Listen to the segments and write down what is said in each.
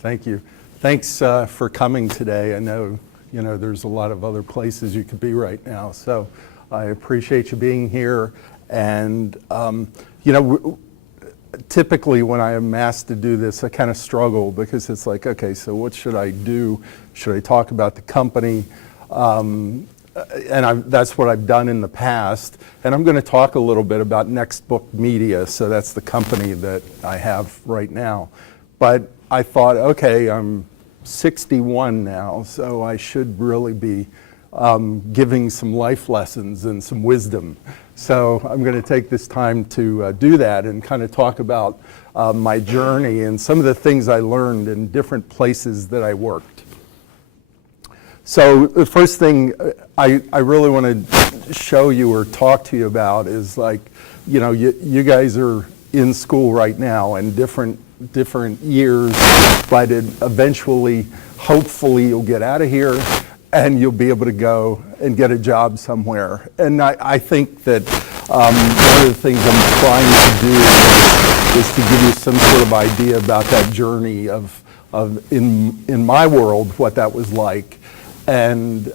Thank you. Thanks for coming today. I know, there's a lot of other places you could be right now, so I appreciate you being here. And, typically when I am asked to do this, I kind of struggle because it's like, okay, so what should I do? Should I talk about the company? That's what I've done in the past. And I'm going to talk a little bit about NXTbook Media, so that's the company that I have right now. But I thought, okay, I'm 61 now, so I should really be giving some life lessons and some wisdom. So I'm going to take this time to do that and kind of talk about my journey and some of the things I learned in different places that I worked. So the first thing I really want to show you or talk to you about is you guys are in school right now and different years, but eventually, hopefully you'll get out of here and you'll be able to go and get a job somewhere. And I think that one of the things I'm trying to do is to give you some sort of idea about that journey of in my world, what that was like. And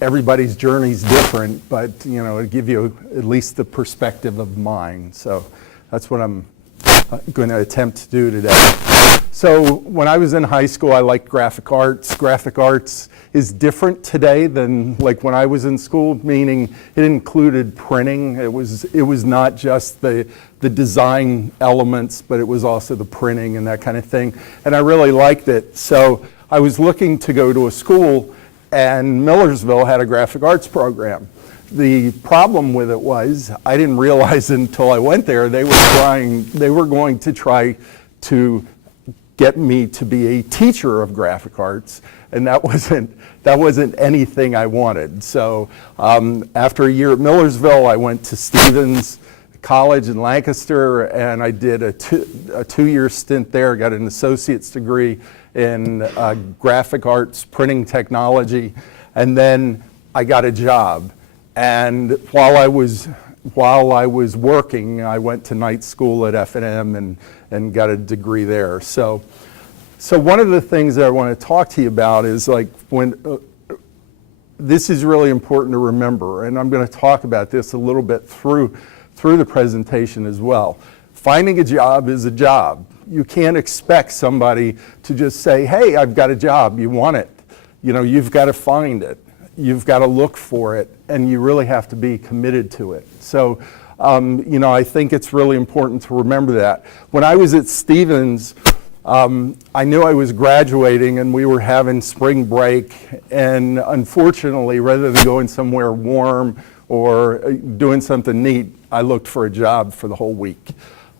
everybody's journey is different, but it'll give you at least the perspective of mine. So that's what I'm going to attempt to do today. So when I was in high school, I liked graphic arts. Graphic arts is different today than like when I was in school, meaning it included printing. It was not just the design elements, but it was also the printing and that kind of thing. And I really liked it. So I was looking to go to a school, and Millersville had a graphic arts program. The problem with it was, I didn't realize until I went there, they were going to try to get me to be a teacher of graphic arts, and that wasn't anything I wanted. So after a year at Millersville, I went to Stevens College in Lancaster, and I did a two-year stint there, got an associate's degree in graphic arts, printing technology, and then I got a job. And while I was working, I went to night school at F&M and got a degree there. So one of the things that I want to talk to you about is this is really important to remember, and I'm going to talk about this a little bit through the presentation as well. Finding a job is a job. You can't expect somebody to just say, hey, I've got a job, you want it. You've got to find it. You've got to look for it, and you really have to be committed to it. So, I think it's really important to remember that. When I was at Stevens, I knew I was graduating and we were having spring break, and unfortunately, rather than going somewhere warm or doing something neat, I looked for a job for the whole week.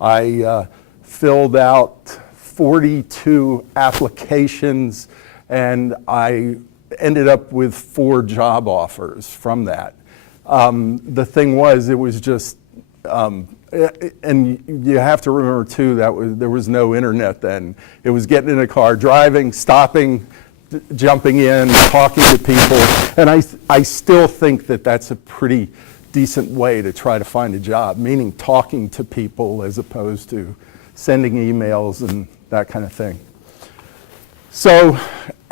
I filled out 42 applications, and I ended up with 4 job offers from that. The thing was, it was just, and you have to remember too, there was no internet then. It was getting in a car, driving, stopping, jumping in, talking to people, and I still think that that's a pretty decent way to try to find a job, meaning talking to people as opposed to sending emails and that kind of thing. So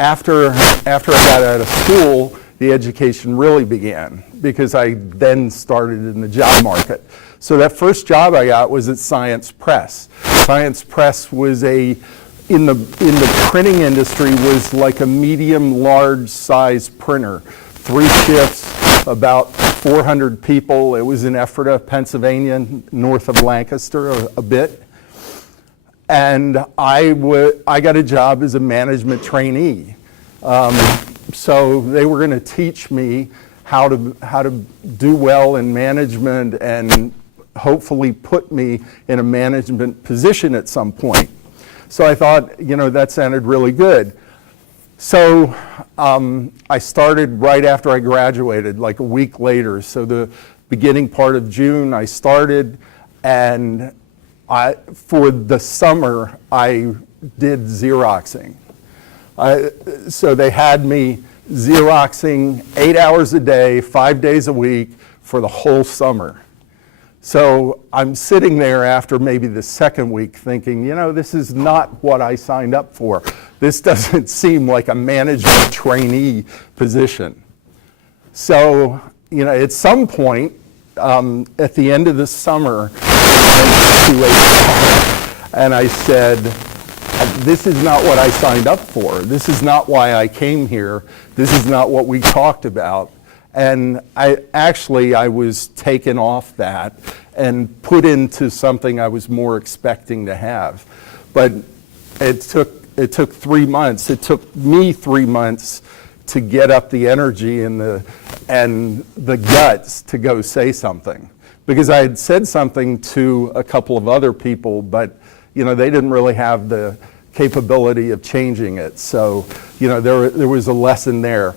after I got out of school, the education really began, because I then started in the job market. So that first job I got was at Science Press. Science Press was in the printing industry, was like a medium large size printer. 3 shifts, about 400 people. It was in Ephrata, Pennsylvania, north of Lancaster a bit. And I got a job as a management trainee. So they were going to teach me how to do well in management and hopefully put me in a management position at some point. So I thought, that sounded really good. So I started right after I graduated, like a week later. So the beginning part of June I started, and for the summer I did Xeroxing. So they had me Xeroxing 8 hours a day, 5 days a week for the whole summer. So I'm sitting there after maybe the second week thinking, this is not what I signed up for. This doesn't seem like a management trainee position. So, at some point, at the end of the summer, I went to HR and I said, this is not what I signed up for. This is not why I came here. This is not what we talked about. And I was taken off that and put into something I was more expecting to have. But it took 3 months. It took me 3 months to get up the energy and the guts to go say something. Because I had said something to a couple of other people, but they didn't really have the capability of changing it. So there was a lesson there.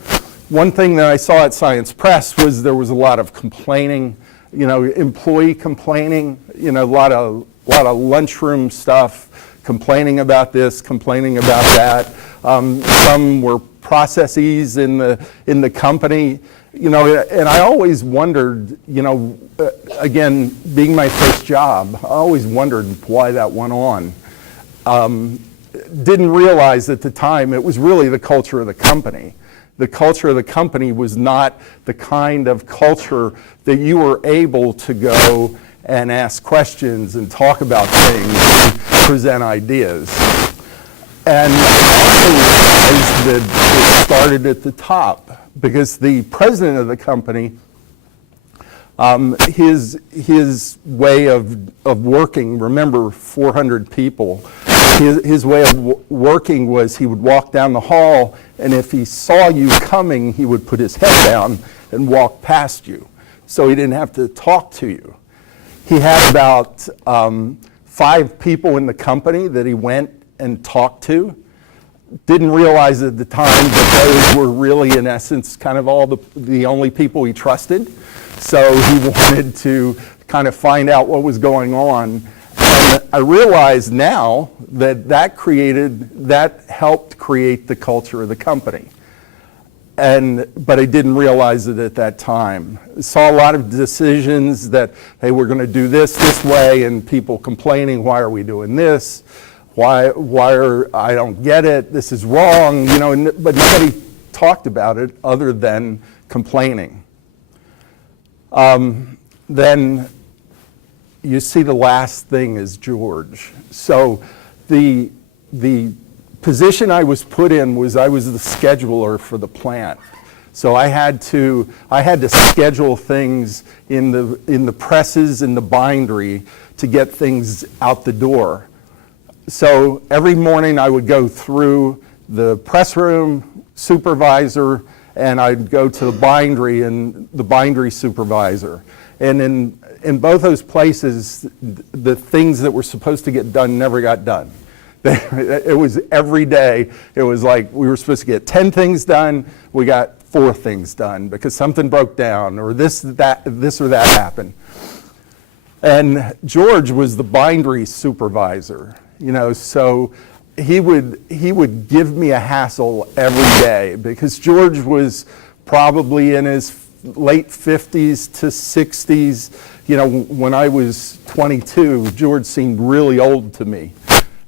One thing that I saw at Science Press was there was a lot of complaining, employee complaining, a lot of lunchroom stuff, complaining about this, complaining about that. Some were processes in the company, and I always wondered, again, being my first job, I always wondered why that went on. Didn't realize at the time it was really the culture of the company. The culture of the company was not the kind of culture that you were able to go and ask questions and talk about things and present ideas. And I realized that it started at the top, because the president of the company, his way of working, remember 400 people, his way of working was he would walk down the hall, and if he saw you coming, he would put his head down and walk past you, so he didn't have to talk to you. He had about 5 people in the company that he went and talked to. Didn't realize at the time that those were really, in essence, kind of all the only people he trusted. So he wanted to kind of find out what was going on. And I realize now that that helped create the culture of the company. But I didn't realize it at that time. Saw a lot of decisions that, hey, we're going to do this way, and people complaining, why are we doing this? Why I don't get it, this is wrong, but nobody talked about it other than complaining. Then you see the last thing is George. So the position I was put in was I was the scheduler for the plant. So I had to schedule things in the presses, in the bindery, to get things out the door. So every morning I would go through the press room supervisor, and I'd go to the bindery and the bindery supervisor. And in both those places, the things that were supposed to get done never got done. It was every day. It was like we were supposed to get 10 things done. We got 4 things done because something broke down, or this or that happened. And George was the bindery supervisor, so he would give me a hassle every day, because George was probably in his late 50s to 60s. When I was 22, George seemed really old to me.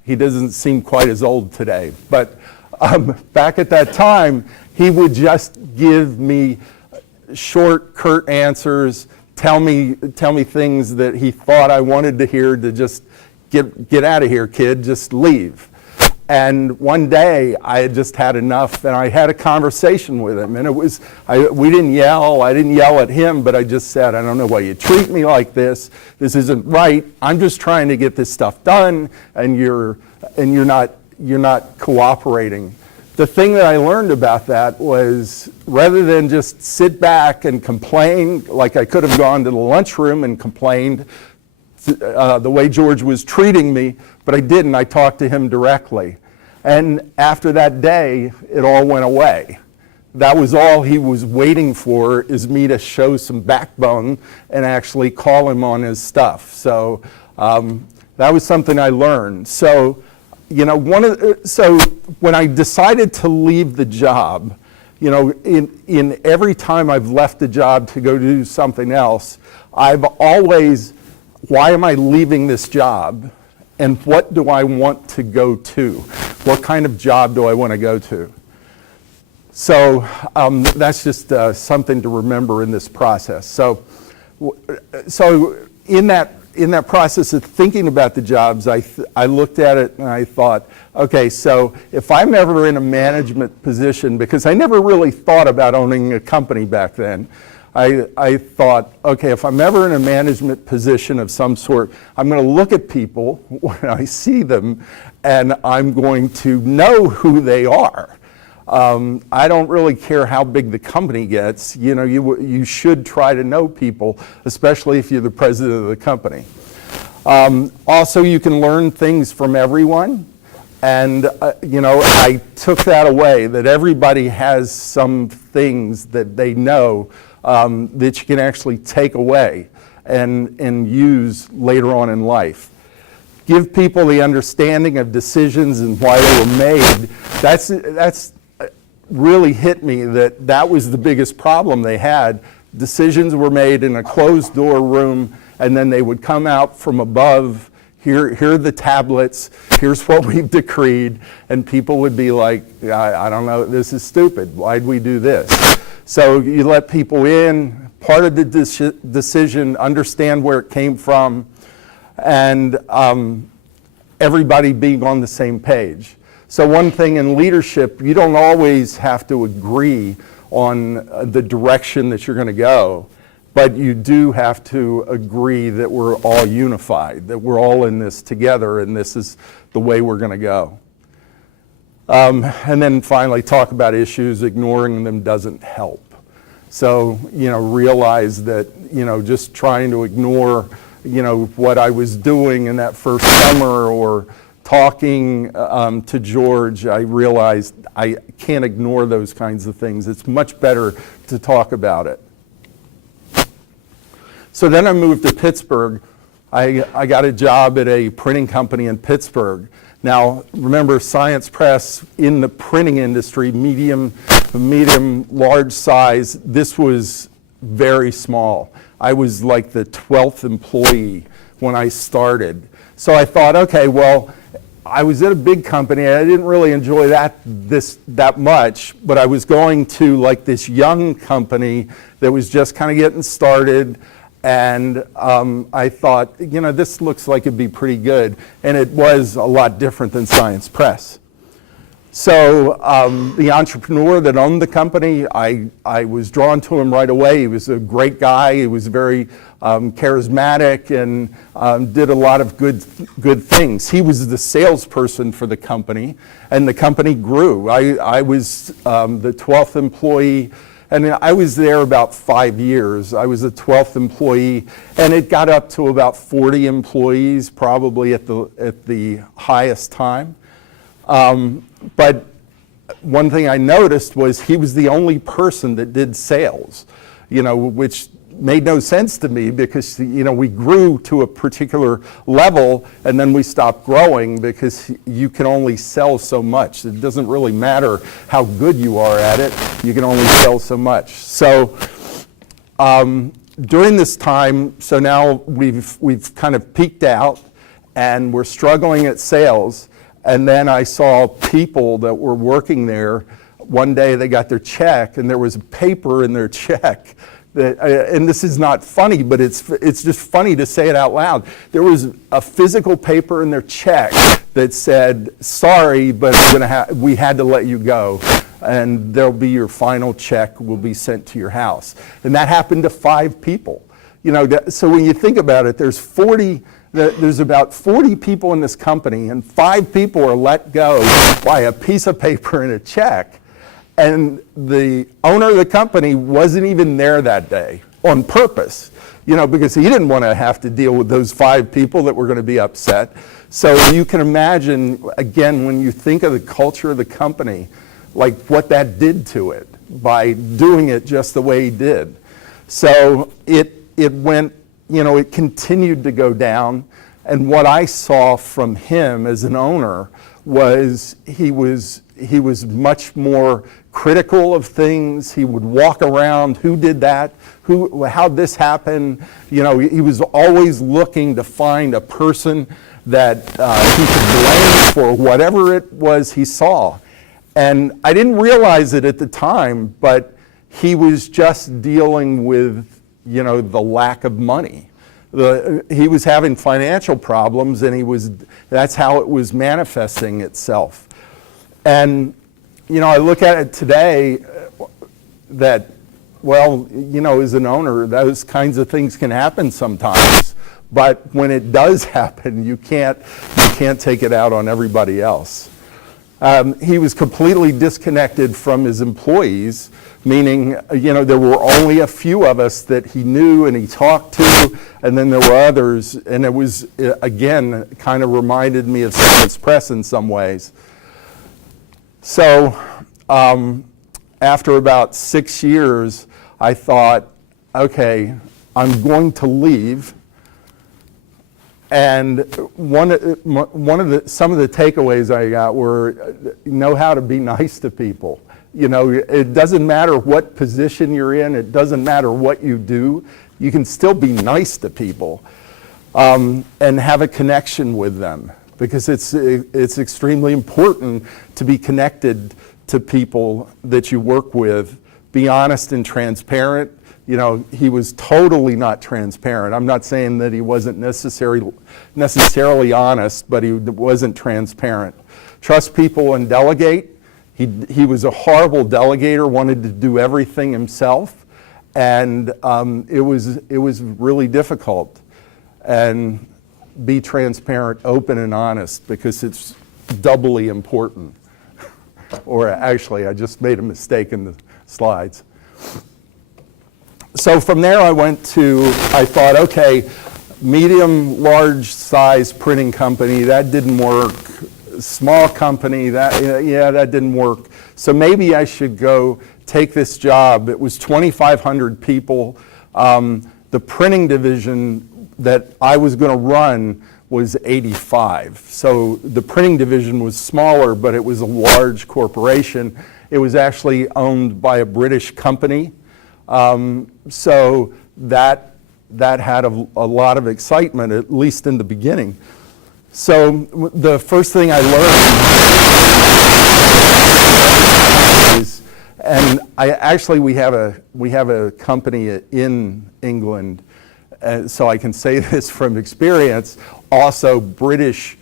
He doesn't seem quite as old today. But back at that time, he would just give me short, curt answers, tell me things that he thought I wanted to hear, to just get out of here, kid, just leave. And one day I had just had enough, and I had a conversation with him, and we didn't yell. I didn't yell at him, but I just said, I don't know why you treat me like this. This isn't right. I'm just trying to get this stuff done, and you're not cooperating. The thing that I learned about that was, rather than just sit back and complain, like I could have gone to the lunchroom and complained the way George was treating me, but I didn't. I talked to him directly. And after that day, it all went away. That was all he was waiting for, is me to show some backbone and actually call him on his stuff. So that was something I learned. So, so when I decided to leave the job, in every time I've left the job to go do something else, I've always why am I leaving this job? And what do I want to go to? What kind of job do I want to go to? So that's just something to remember in this process. So in that process of thinking about the jobs, I looked at it and I thought, okay, so if I'm ever in a management position, because I never really thought about owning a company back then, I thought, okay, if I'm ever in a management position of some sort, I'm going to look at people when I see them, and I'm going to know who they are. I don't really care how big the company gets. You know, you should try to know people, especially if you're the president of the company. Also, you can learn things from everyone. And, you know, I took that away, that everybody has some things that they know that you can actually take away and use later on in life. Give people the understanding of decisions and why they were made. That's really hit me, that was the biggest problem they had. Decisions were made in a closed door room, and then they would come out from above. Here are the tablets, here's what we've decreed, and people would be like, I don't know, this is stupid, why'd we do this? So you let people in, part of the decision, understand where it came from, and everybody being on the same page. So one thing in leadership, you don't always have to agree on the direction that you're going to go, but you do have to agree that we're all unified, that we're all in this together, and this is the way we're going to go. And then finally, talk about issues. Ignoring them doesn't help. So, you know, realize that, you know, just trying to ignore, you know, what I was doing in that first summer, or talking to George, I realized I can't ignore those kinds of things. It's much better to talk about it. So then I moved to Pittsburgh. I got a job at a printing company in Pittsburgh. Now, remember, Science Press in the printing industry, medium, large size, this was very small. I was like the 12th employee when I started. So I thought, okay, well, I was at a big company. I didn't really enjoy that much, but I was going to like this young company that was just kind of getting started. And I thought, you know, this looks like it'd be pretty good. And it was a lot different than Science Press. So the entrepreneur that owned the company, I was drawn to him right away. He was a great guy. He was very charismatic and did a lot of good things. He was the salesperson for the company, and the company grew. I was the 12th employee. And I was there about 5 years. I was the 12th employee, and it got up to about 40 employees, probably at the highest time. But one thing I noticed was he was the only person that did sales, you know, which made no sense to me, because, you know, we grew to a particular level and then we stopped growing, because you can only sell so much. It doesn't really matter how good you are at it. You can only sell so much. So during this time, so now we've kind of peaked out and we're struggling at sales. And then I saw people that were working there. One day they got their check, and there was a paper in their check. And this is not funny, but it's just funny to say it out loud. There was a physical paper in their check that said, "Sorry, but we had to let you go, and there'll be your final check will be sent to your house." And that happened to 5 people. You know, so when you think about it, there's about 40 people in this company, and 5 people are let go by a piece of paper and a check. And the owner of the company wasn't even there that day on purpose, you know, because he didn't want to have to deal with those 5 people that were going to be upset. So you can imagine, again, when you think of the culture of the company, like what that did to it by doing it just the way he did. So it went, you know, it continued to go down. And what I saw from him as an owner was he was he was much more critical of things. He would walk around, who did that? How'd this happen? You know, he was always looking to find a person that he could blame for whatever it was he saw. And I didn't realize it at the time, but he was just dealing with, you know, the lack of money. He was having financial problems, and that's how it was manifesting itself. And, you know, I look at it today that, well, you know, as an owner, those kinds of things can happen sometimes. But when it does happen, you can't take it out on everybody else. He was completely disconnected from his employees, meaning, you know, there were only a few of us that he knew and he talked to, and then there were others, and it was, again, kind of reminded me of Science Press in some ways. So after about 6 years, I thought, okay, I'm going to leave. And some of the takeaways I got were, know how to be nice to people. You know, it doesn't matter what position you're in, it doesn't matter what you do, you can still be nice to people and have a connection with them, because it's extremely important to be connected to people that you work with. Be honest and transparent. You know, he was totally not transparent. I'm not saying that he wasn't necessarily honest, but he wasn't transparent. Trust people and delegate. He was a horrible delegator, wanted to do everything himself, and it was really difficult. And be transparent, open, and honest, because it's doubly important. Or actually, I just made a mistake in the slides. So from there I thought, okay, medium, large size printing company, that didn't work. Small company, that didn't work. So maybe I should go take this job. It was 2,500 people. The printing division that I was going to run was 85. So the printing division was smaller, but it was a large corporation. It was actually owned by a British company. So that had a lot of excitement, at least in the beginning. So the first thing I learned is, and we have a company in England, so I can say this from experience. Also, British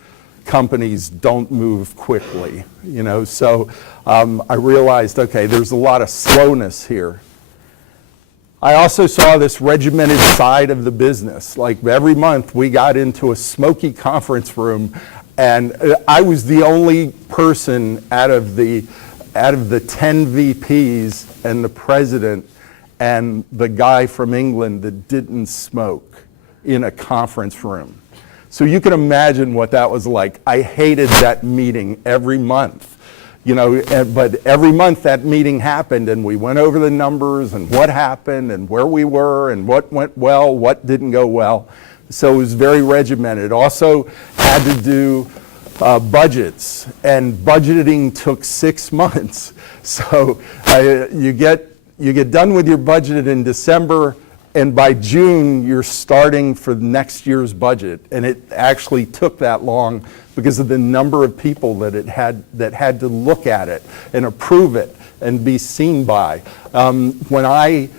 companies don't move quickly, you know. So I realized, okay, there's a lot of slowness here. I also saw this regimented side of the business. Like every month we got into a smoky conference room, and I was the only person out of the 10 VPs and the president and the guy from England that didn't smoke in a conference room. So you can imagine what that was like. I hated that meeting every month. You know, but every month that meeting happened, and we went over the numbers and what happened and where we were and what went well, what didn't go well. So it was very regimented. Also had to do budgets, and budgeting took 6 months. So you get done with your budget in December, and by June you're starting for next year's budget, and it actually took that long because of the number of people that had to look at it and approve it and be seen by. When I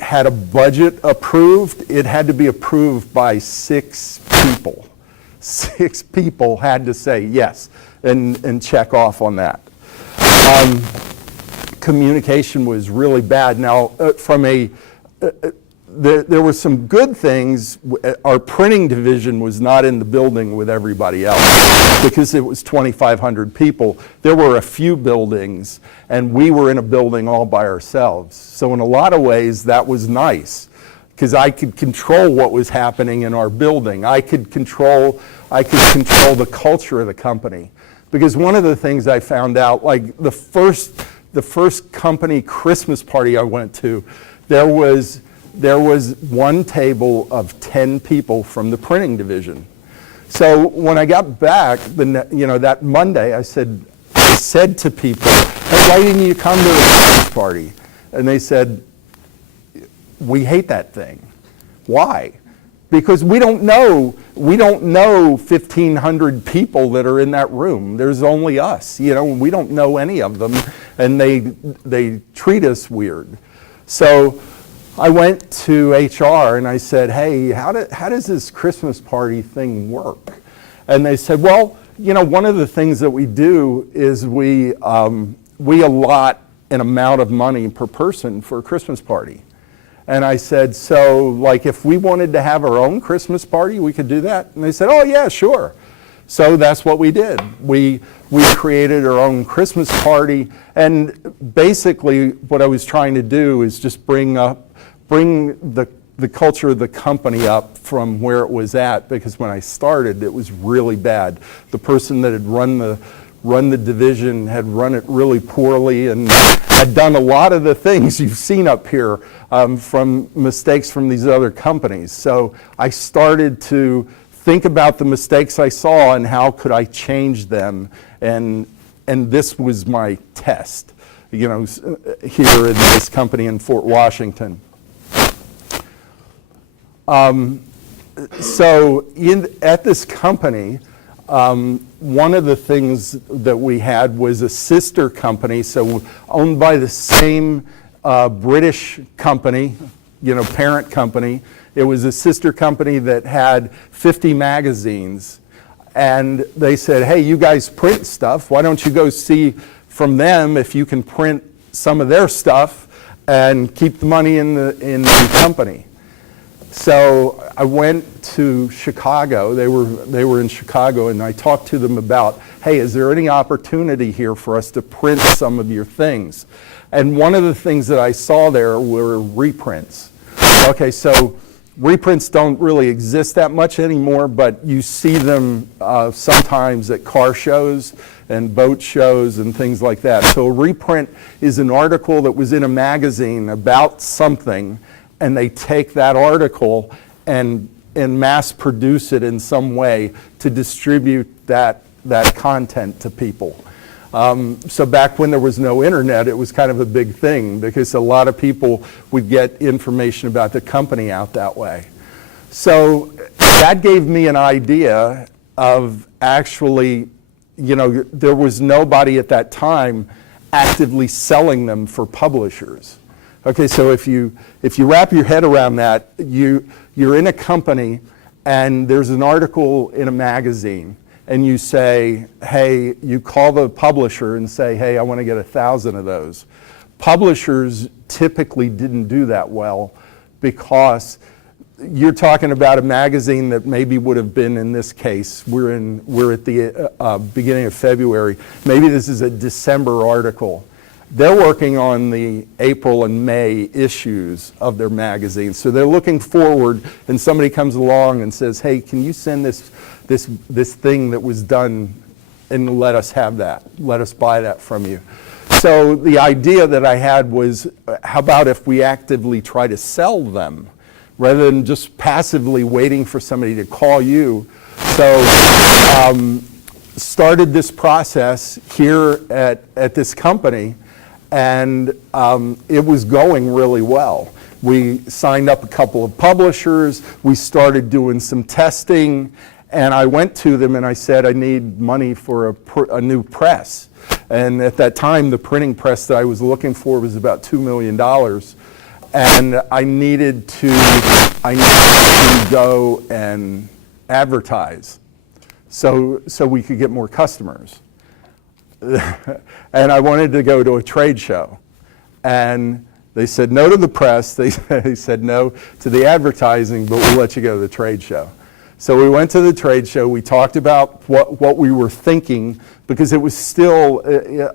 had a budget approved, it had to be approved by 6 people. 6 people had to say yes and check off on that. Communication was really bad. Now, there were some good things. Our printing division was not in the building with everybody else because it was 2,500 people. There were a few buildings, and we were in a building all by ourselves. So in a lot of ways, that was nice because I could control what was happening in our building. I could control the culture of the company. Because one of the things I found out, like the first company Christmas party I went to, there was one table of 10 people from the printing division. So when I got back, that Monday, I said, said to people, hey, why didn't you come to the Christmas party? And they said, we hate that thing. Why? Because we don't know 1,500 people that are in that room. There's only us, we don't know any of them, and they treat us weird. So I went to HR and I said, hey, how does this Christmas party thing work? And they said, well, one of the things that we do is we allot an amount of money per person for a Christmas party. And I said, so like if we wanted to have our own Christmas party, we could do that? And they said, oh yeah, sure. So that's what we did. We created our own Christmas party, and basically what I was trying to do is just bring the culture of the company up from where it was at, because when I started it was really bad. The person that had run the division had run it really poorly and had done a lot of the things you've seen up here from mistakes from these other companies. So I started to think about the mistakes I saw and how could I change them, and this was my test, here in this company in Fort Washington. So at this company, one of the things that we had was a sister company, so owned by the same British company, parent company. It was a sister company that had 50 magazines. And they said, hey, you guys print stuff. Why don't you go see from them if you can print some of their stuff and keep the money in the company. So I went to Chicago. They were in Chicago, and I talked to them about, hey, is there any opportunity here for us to print some of your things? And one of the things that I saw there were reprints. Okay, so reprints don't really exist that much anymore, but you see them sometimes at car shows and boat shows and things like that. So a reprint is an article that was in a magazine about something, and they take that article and mass produce it in some way to distribute that content to people. So back when there was no internet, it was kind of a big thing because a lot of people would get information about the company out that way. So that gave me an idea of actually, there was nobody at that time actively selling them for publishers. Okay, so if you wrap your head around that, you're in a company and there's an article in a magazine, and you say, hey, you call the publisher and say, hey, I want to get 1,000 of those. Publishers typically didn't do that well because you're talking about a magazine that maybe would have been, in this case, we're at the beginning of February, maybe this is a December article. They're working on the April and May issues of their magazine. So they're looking forward, and somebody comes along and says, hey, can you send this thing that was done and let us have that? Let us buy that from you. So the idea that I had was, how about if we actively try to sell them rather than just passively waiting for somebody to call you? So started this process here at this company, and it was going really well. We signed up a couple of publishers, we started doing some testing, and I went to them and I said, I need money for a new press. And at that time, the printing press that I was looking for was about $2 million. And I needed to go and advertise so we could get more customers. And I wanted to go to a trade show. And they said no to the press, they said no to the advertising, but we'll let you go to the trade show. So we went to the trade show, we talked about what we were thinking, because it was still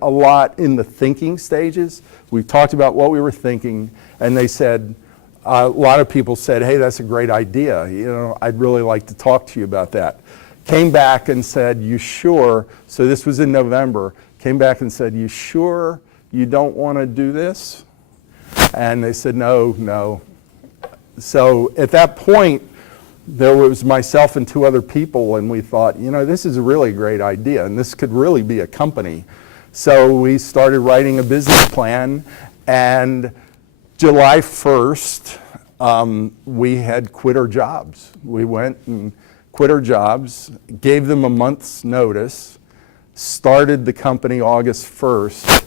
a lot in the thinking stages. We talked about what we were thinking, and they said, a lot of people said, hey, that's a great idea. I'd really like to talk to you about that. Came back and said, you sure? So this was in November. Came back and said, you sure you don't want to do this? And they said, no. So at that point, there was myself and two other people, and we thought, this is a really great idea, and this could really be a company. So we started writing a business plan, and July 1st, we had quit our jobs. We went and quit our jobs, gave them a month's notice, started the company August 1st.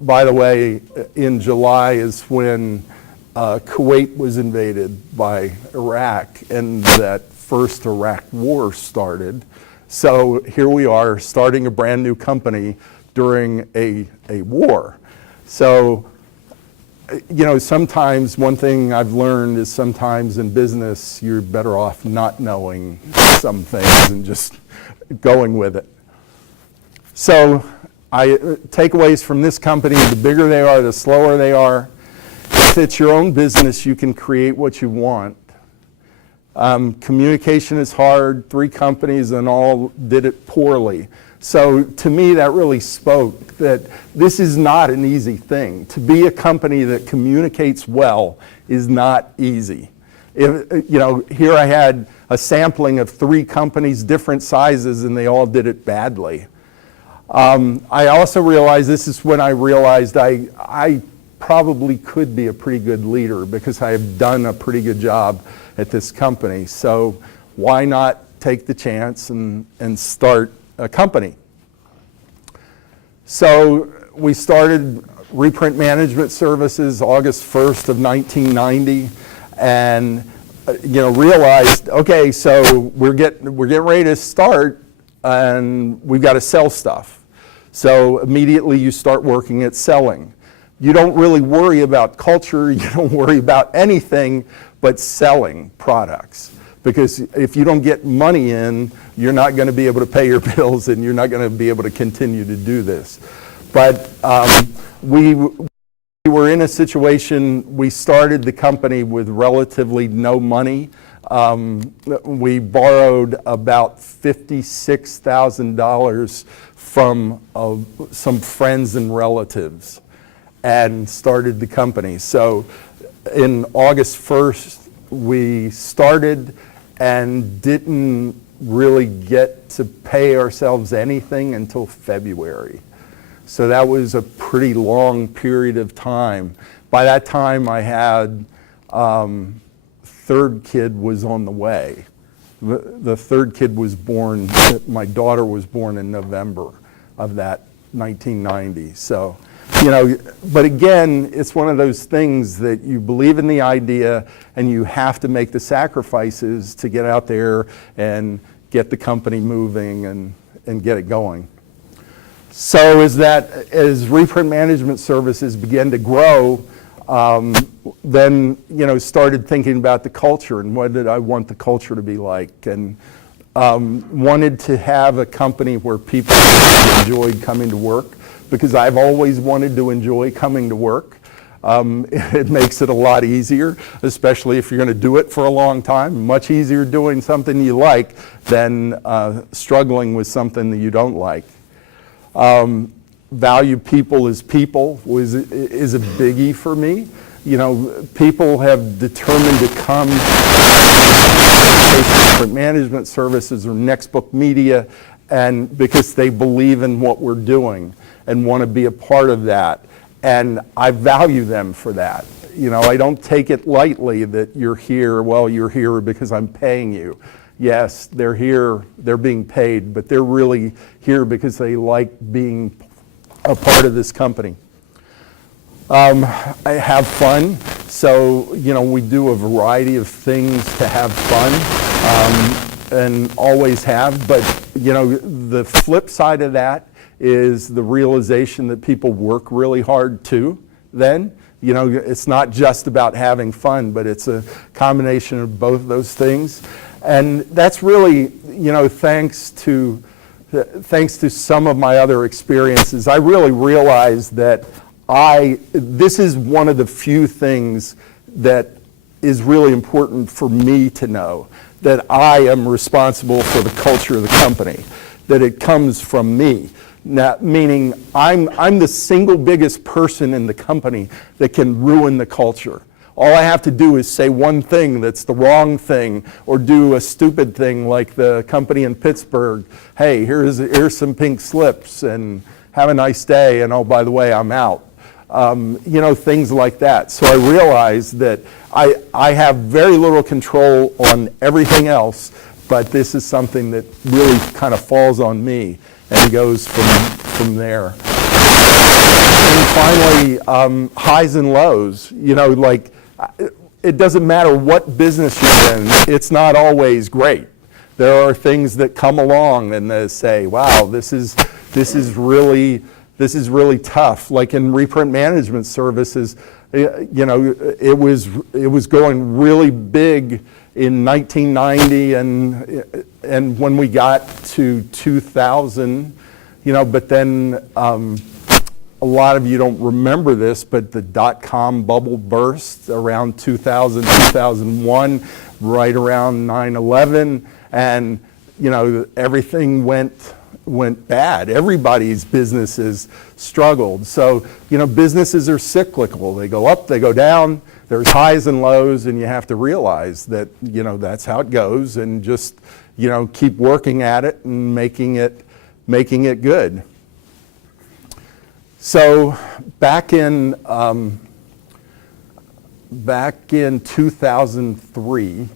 By the way, in July is when Kuwait was invaded by Iraq, and that first Iraq war started. So here we are starting a brand new company during a war. So, you know, sometimes one thing I've learned is sometimes in business you're better off not knowing some things and just going with it. So takeaways from this company: the bigger they are, the slower they are. If it's your own business, you can create what you want. Communication is hard. 3 companies and all did it poorly. So to me, that really spoke that this is not an easy thing. To be a company that communicates well is not easy. If, you know, here I had a sampling of 3 companies, different sizes, and they all did it badly. I also realized, this is when I realized I probably could be a pretty good leader because I have done a pretty good job at this company. So why not take the chance and start a company? So we started Reprint Management Services August 1st of 1990, and you know, realized, okay, so we're getting ready to start, and we've got to sell stuff. So immediately you start working at selling. You don't really worry about culture, you don't worry about anything but selling products. Because if you don't get money in, you're not going to be able to pay your bills, and you're not going to be able to continue to do this. But we were in a situation, we started the company with relatively no money. We borrowed about $56,000 from some friends and relatives and started the company. So in August 1st, we started and didn't really get to pay ourselves anything until February. So that was a pretty long period of time. By that time I had, 3rd kid was on the way. The 3rd kid was born, my daughter was born in November of that 1990. So, you know, but again, it's one of those things that you believe in the idea and you have to make the sacrifices to get out there and get the company moving and get it going. So as Reprint Management Services began to grow, then, you know, started thinking about the culture and what did I want the culture to be like, and wanted to have a company where people enjoyed coming to work, because I've always wanted to enjoy coming to work. It makes it a lot easier, especially if you're going to do it for a long time. Much easier doing something you like than struggling with something that you don't like. Value people as people is a biggie for me. You know, people have determined to come to management services or NXTbook Media, and because they believe in what we're doing and want to be a part of that. And I value them for that. You know, I don't take it lightly that you're here, well, you're here because I'm paying you. Yes, they're here, they're being paid, but they're really here because they like being a part of this company. I have fun, so, you know, we do a variety of things to have fun, and always have, but, you know, the flip side of that is the realization that people work really hard too then. You know, it's not just about having fun, but it's a combination of both those things. And that's really, you know, thanks to some of my other experiences, I really realized that this is one of the few things that is really important for me to know, that I am responsible for the culture of the company, that it comes from me. Now, meaning I'm the single biggest person in the company that can ruin the culture. All I have to do is say one thing that's the wrong thing, or do a stupid thing like the company in Pittsburgh. Hey, here's some pink slips, and have a nice day, and oh, by the way, I'm out. You know, things like that. So I realized that I have very little control on everything else, but this is something that really kind of falls on me and goes from there. And finally, highs and lows. You know, like, it doesn't matter what business you're in, it's not always great. There are things that come along and they say, wow, this is really tough. Like in reprint management services, you know, it was going really big in 1990 and when we got to 2000, you know, but then a lot of you don't remember this, but the dot-com bubble burst around 2000, 2001, right around 9/11, and you know, everything went bad. Everybody's businesses struggled. So, you know, businesses are cyclical. They go up, they go down, there's highs and lows, and you have to realize that, you know, that's how it goes, and just, you know, keep working at it and making it good. So back in 2003,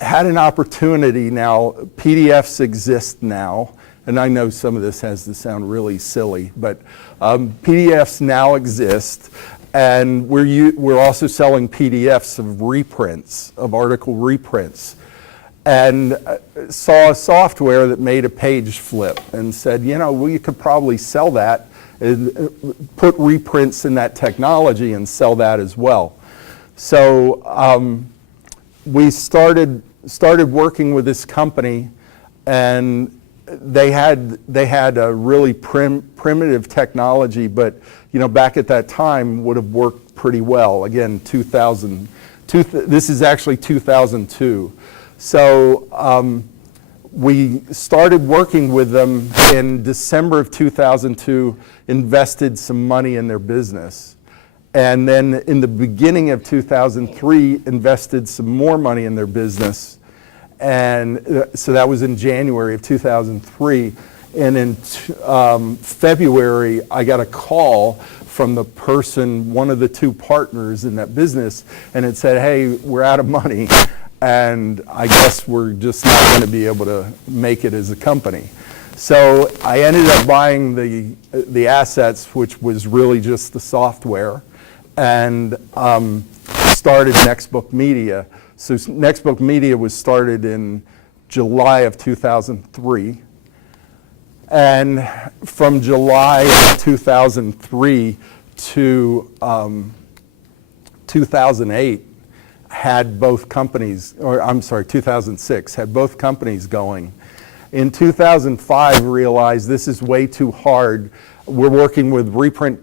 had an opportunity. Now, PDFs exist now, and I know some of this has to sound really silly, but PDFs now exist, and we're also selling PDFs of reprints, of article reprints, and saw a software that made a page flip and said, you know, we could probably sell that, and put reprints in that technology and sell that as well. So we started working with this company, and they had a really primitive technology, but you know, back at that time would have worked pretty well. Again, this is actually 2002. So we started working with them in December of 2002, invested some money in their business. And then in the beginning of 2003, invested some more money in their business. And so that was in January of 2003. And in February, I got a call from the person, one of the two partners in that business, and it said, hey, we're out of money, and I guess we're just not going to be able to make it as a company. So I ended up buying the assets, which was really just the software, and started NXTbook Media. So NXTbook Media was started in July of 2003. And from July of 2003 to 2008, had both companies, or I'm sorry, 2006, had both companies going. In 2005, realized this is way too hard. We're working with reprint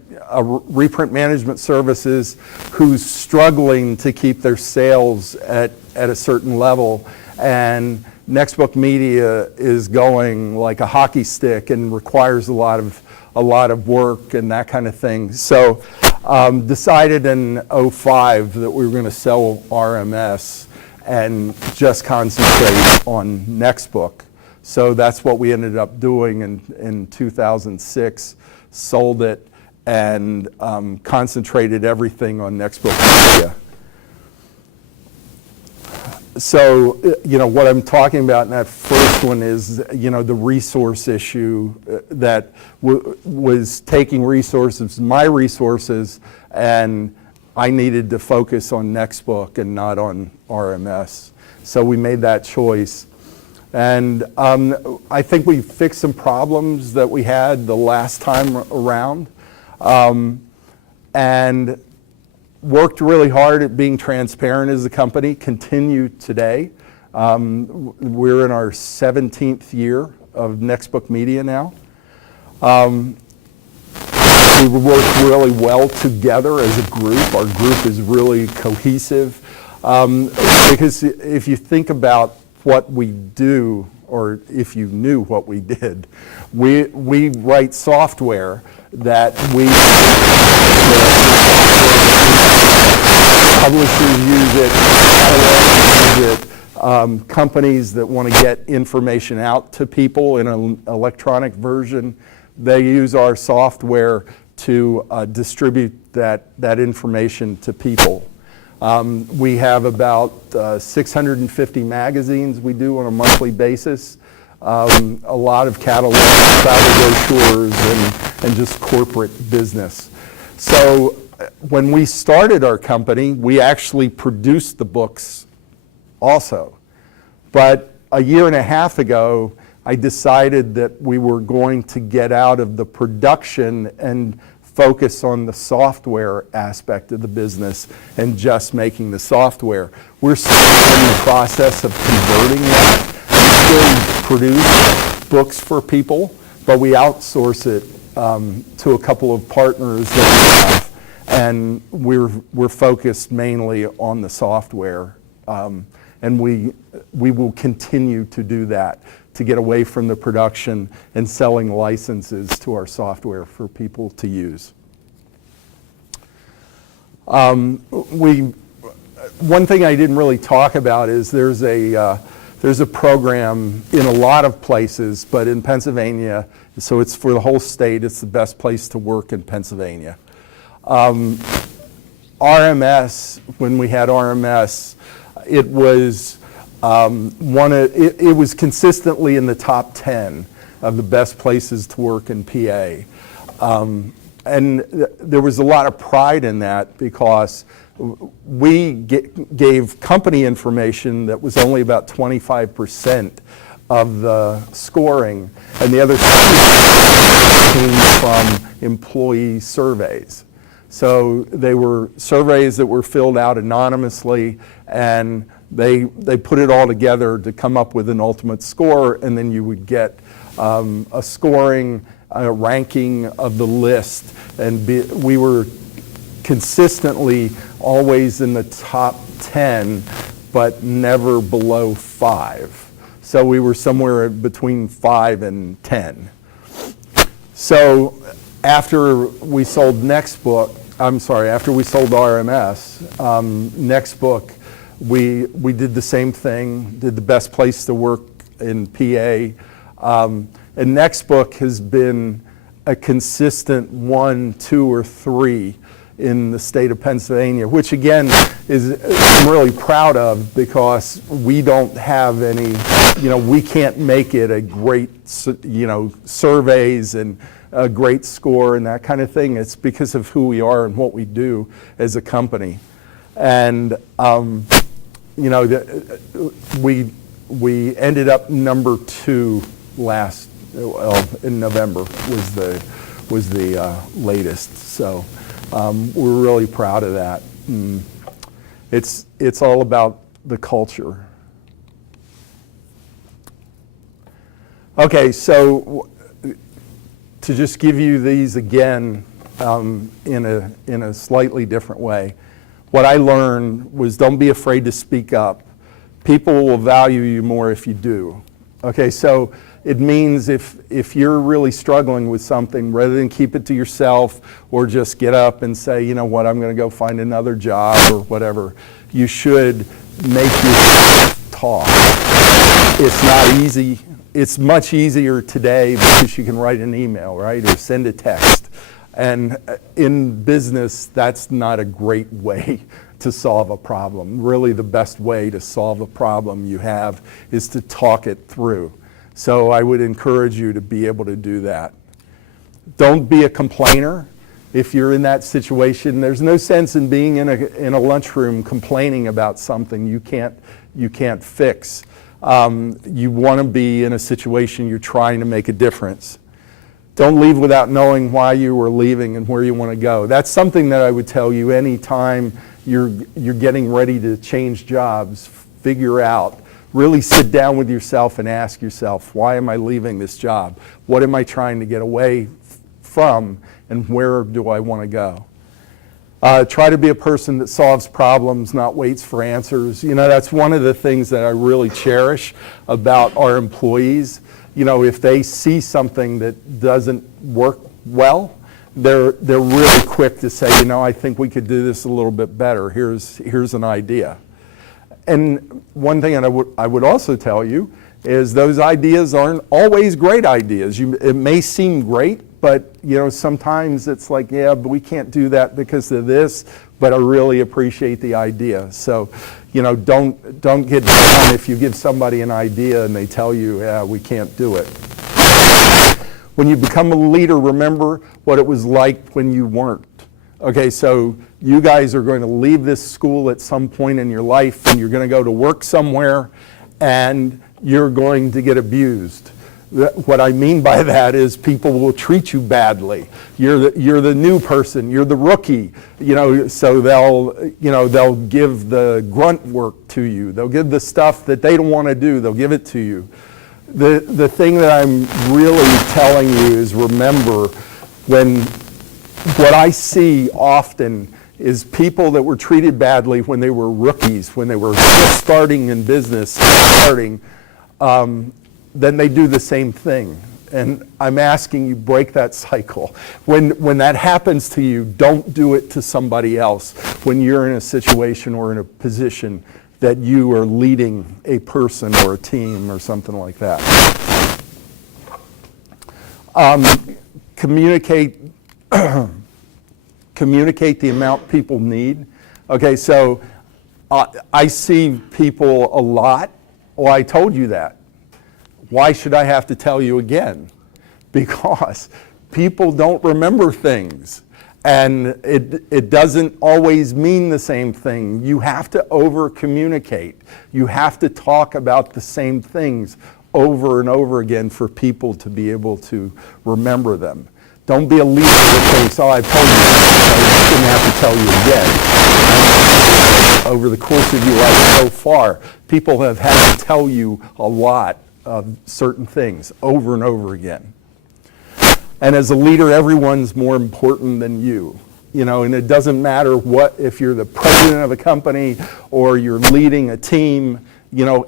management services who's struggling to keep their sales at a certain level, and NXTbook Media is going like a hockey stick and requires a lot of work and that kind of thing. So decided in 2005 that we were going to sell RMS and just concentrate on NXTbook. So that's what we ended up doing in 2006, sold it, and concentrated everything on NXTbook Media. So, you know, what I'm talking about in that first one is, you know, the resource issue that was taking resources, my resources, and I needed to focus on NXTbook and not on RMS. So we made that choice. And I think we fixed some problems that we had the last time around, and worked really hard at being transparent as a company, continue today. We're in our 17th year of NXTbook Media now. We work really well together as a group. Our group is really cohesive, because if you think about what we do, or if you knew what we did, we write software that publishers use it, use it, companies that want to get information out to people in an electronic version they use our software to distribute that information to people. We have about 650 magazines we do on a monthly basis, a lot of catalogs, travel brochures, and just corporate business. So when we started our company, we actually produced the books also. But a year and a half ago, I decided that we were going to get out of the production and focus on the software aspect of the business and just making the software. We're still in the process of converting that. We still produce books for people, but we outsource it to a couple of partners that we have, and we're focused mainly on the software. And we will continue to do that, to get away from the production and selling licenses to our software for people to use. One thing I didn't really talk about is there's a program in a lot of places, but in Pennsylvania, so it's for the whole state, it's the best place to work in Pennsylvania. RMS, when we had RMS, it was it was consistently in the top 10 of the best places to work in PA. And there was a lot of pride in that because we gave company information that was only about 25% of the scoring, and the other came from employee surveys. So they were surveys that were filled out anonymously, and they put it all together to come up with an ultimate score, and then you would get a scoring, a ranking of the list, and we were consistently always in the top 10, but never below 5. So we were somewhere between 5 and 10. So after we sold after we sold RMS, NXTbook, we did the same thing, did the best place to work in PA. And NXTbook has been a consistent 1, 2, or 3 in the state of Pennsylvania, which again I'm really proud of, because we don't have any, we can't make it a great, surveys and a great score and that kind of thing. It's because of who we are and what we do as a company. And we ended up number 2 in November was the latest. So we're really proud of that. It's all about the culture. Okay, so to just give you these again in a slightly different way, what I learned was don't be afraid to speak up. People will value you more if you do. Okay, so it means if you're really struggling with something, rather than keep it to yourself or just get up and say, you know what, I'm going to go find another job or whatever, you should make yourself talk. It's not easy. It's much easier today because you can write an email, right, or send a text. And in business, that's not a great way to solve a problem. Really, the best way to solve a problem you have is to talk it through. So I would encourage you to be able to do that. Don't be a complainer. If you're in that situation, there's no sense in being in a lunchroom complaining about something you can't fix. You want to be in a situation you're trying to make a difference. Don't leave without knowing why you were leaving and where you want to go. That's something that I would tell you anytime you're getting ready to change jobs. Figure out, really sit down with yourself and ask yourself, why am I leaving this job? What am I trying to get away from, and where do I want to go? Try to be a person that solves problems, not waits for answers. That's one of the things that I really cherish about our employees. If they see something that doesn't work well, they're really quick to say, I think we could do this a little bit better. Here's an idea. And one thing I would also tell you is those ideas aren't always great ideas. It may seem great, but sometimes it's like, yeah, but we can't do that because of this, but I really appreciate the idea. So, don't get down if you give somebody an idea and they tell you, yeah, we can't do it. When you become a leader, remember what it was like when you weren't. Okay, so you guys are going to leave this school at some point in your life and you're going to go to work somewhere and you're going to get abused. What I mean by that is people will treat you badly. You're the new person, you're the rookie, so they'll give the grunt work to you. They'll give the stuff that they don't want to do, they'll give it to you. The thing that I'm really telling you is remember what I see often is people that were treated badly when they were rookies, when they were just starting in business, then they do the same thing. And I'm asking you, break that cycle. When that happens to you, don't do it to somebody else when you're in a situation or in a position that you are leading a person or a team or something like that. Communicate the amount people need. Okay, so I see people a lot. Well, I told you that. Why should I have to tell you again? Because people don't remember things. And it doesn't always mean the same thing. You have to over-communicate. You have to talk about the same things over and over again for people to be able to remember them. Don't be a leader that thinks, oh, I've told you this, so I shouldn't have to tell you again. Over the course of your life so far, people have had to tell you a lot of certain things over and over again. And as a leader, everyone's more important than you. And it doesn't matter if you're the president of a company or you're leading a team,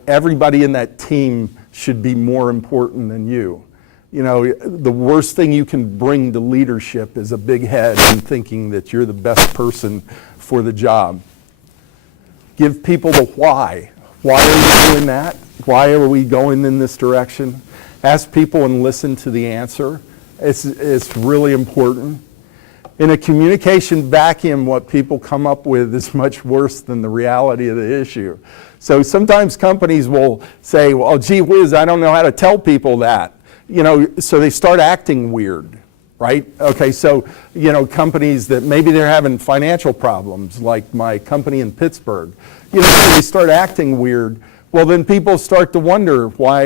everybody in that team should be more important than you. The worst thing you can bring to leadership is a big head and thinking that you're the best person for the job. Give people the why. Why are we doing that? Why are we going in this direction? Ask people and listen to the answer. It's really important. In a communication vacuum, what people come up with is much worse than the reality of the issue. So sometimes companies will say, well, gee whiz, I don't know how to tell people that. So they start acting weird, right? Okay, so, companies that maybe they're having financial problems, like my company in Pittsburgh, so they start acting weird. Well, then people start to wonder, why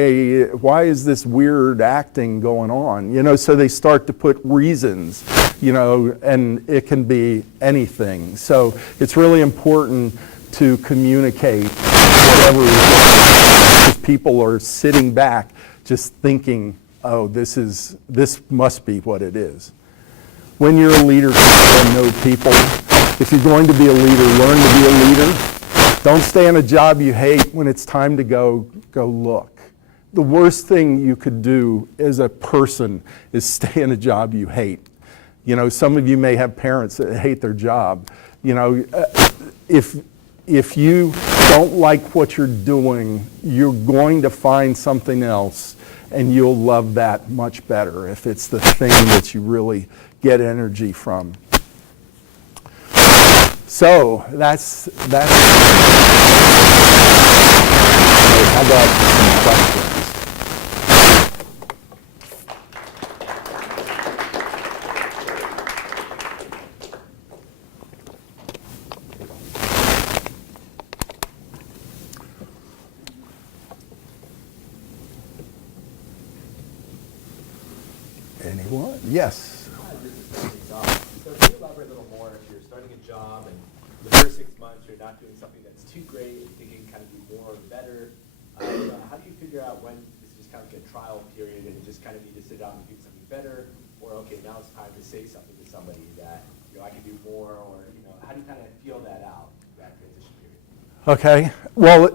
is this weird acting going on? So they start to put reasons, and it can be anything. So it's really important to communicate whatever it is, because people are sitting back just thinking, oh, this must be what it is. When you're a leader, know people. If you're going to be a leader, learn to be a leader. Don't stay in a job you hate when it's time to go look. The worst thing you could do as a person is stay in a job you hate. Some of you may have parents that hate their job. If you don't like what you're doing, you're going to find something else and you'll love that much better if it's the thing that you really get energy from. So that's how about some questions? Anyone? Yes. So can you elaborate a little more if you're starting a job and the first 6 months you're not doing something that's too great, you think you can kind of do more or better? How do you figure out when this is just kind of like a trial period and you just kind of need to sit down and do something better, or okay, now it's time to say something to somebody that I can do more, or how do you kind of feel that out, that transition period? Okay, well,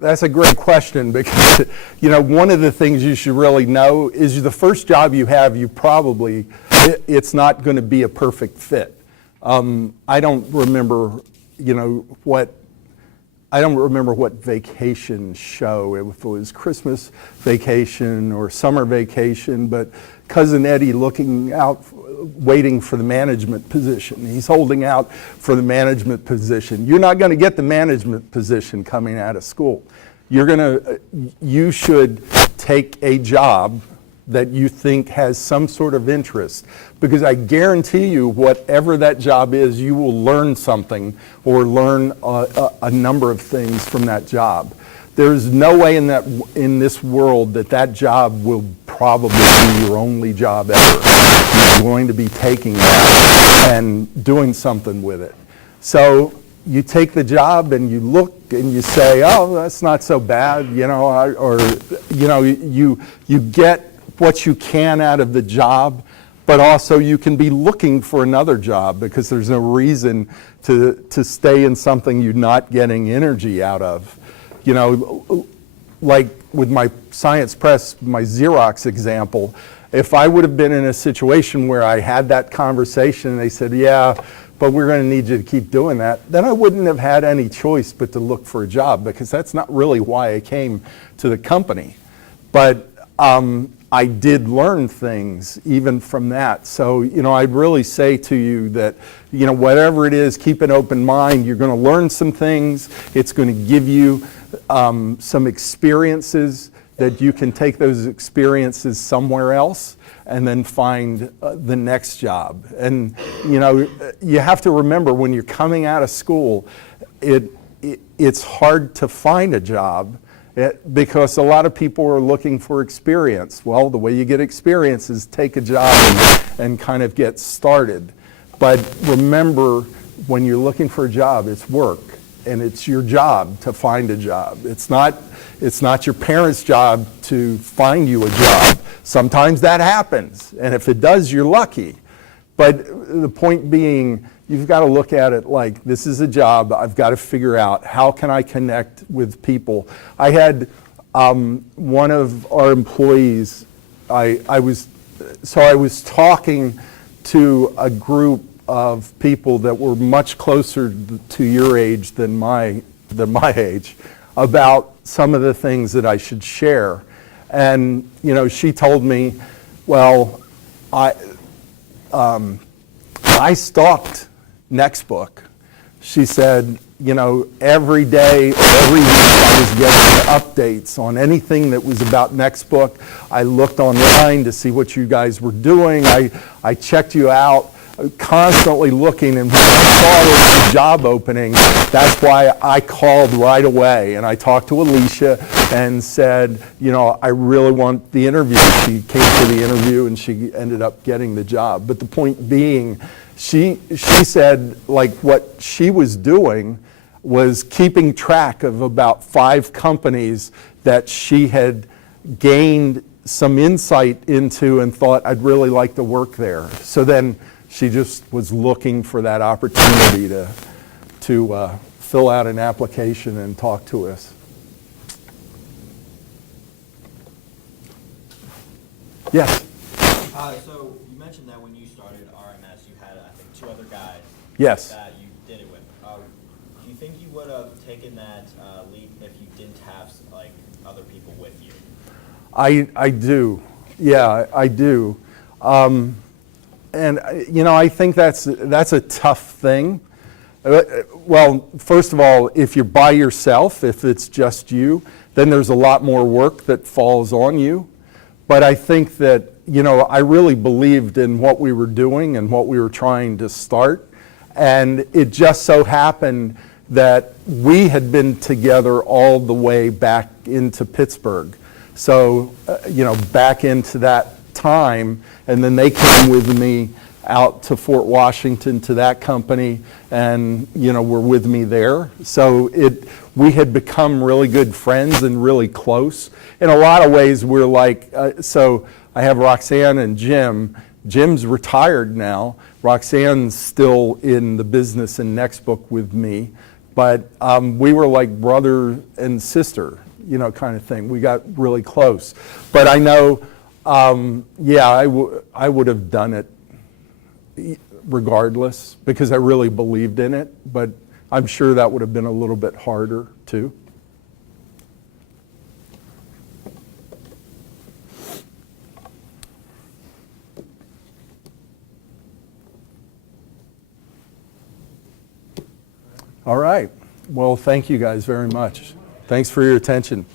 that's a great question because, one of the things you should really know is the first job you have, it's not going to be a perfect fit. I don't remember, I don't remember what vacation show, if it was Christmas Vacation or summer vacation, but Cousin Eddie looking out, waiting for the management position. He's holding out for the management position. You're not going to get the management position coming out of school. You should take a job that you think has some sort of interest, because I guarantee you, whatever that job is, you will learn something or learn a number of things from that job. There's no way in this world that job will probably be your only job ever. You're going to be taking that and doing something with it. So you take the job and you look and you say, oh, that's not so bad, you get what you can out of the job, but also you can be looking for another job, because there's no reason to stay in something you're not getting energy out of. Like with my Science Press, my Xerox example, if I would have been in a situation where I had that conversation and they said, yeah, but we're going to need you to keep doing that, then I wouldn't have had any choice but to look for a job, because that's not really why I came to the company. But I did learn things even from that. So, I'd really say to you that, whatever it is, keep an open mind. You're going to learn some things. It's going to give you some experiences that you can take those experiences somewhere else and then find the next job. And, you have to remember, when you're coming out of school, it's hard to find a job, because a lot of people are looking for experience. Well, the way you get experience is take a job and kind of get started. But remember, when you're looking for a job, it's work, and it's your job to find a job. It's not your parents' job to find you a job. Sometimes that happens, and if it does, you're lucky. But the point being, you've got to look at it like, this is a job. I've got to figure out, how can I connect with people? I had one of our employees, I was talking to a group of people that were much closer to your age than my age, about some of the things that I should share. And she told me, well, I stalked NXTbook. She said, every day or every week I was getting updates on anything that was about NXTbook. I looked online to see what you guys were doing. I checked you out, constantly looking, and when I saw there was a job opening, that's why I called right away. And I talked to Alicia and said, I really want the interview. She came to the interview and she ended up getting the job. But the point being, she said, like, what she was doing was keeping track of about 5 companies that she had gained some insight into and thought, I'd really like to work there. So then she just was looking for that opportunity to fill out an application and talk to us. Yes? So you mentioned that when you started RMS, you had, I think, 2 other guys Yes. that you did it with. Do you think you would have taken that leap if you didn't have other people with you? I do. Yeah, I do. And I think that's a tough thing. Well, first of all, if you're by yourself, if it's just you, then there's a lot more work that falls on you. But I think that, I really believed in what we were doing and what we were trying to start. And it just so happened that we had been together all the way back into Pittsburgh. So, back into that time, and then they came with me out to Fort Washington to that company, and were with me there. So we had become really good friends and really close. In a lot of ways, we're like, so I have Roxanne and Jim. Jim's retired now. Roxanne's still in the business in NXTbook with me, but we were like brother and sister, kind of thing. We got really close. But I know, I would have done it regardless, because I really believed in it. But I'm sure that would have been a little bit harder too. All right. Well, thank you guys very much. Thanks for your attention.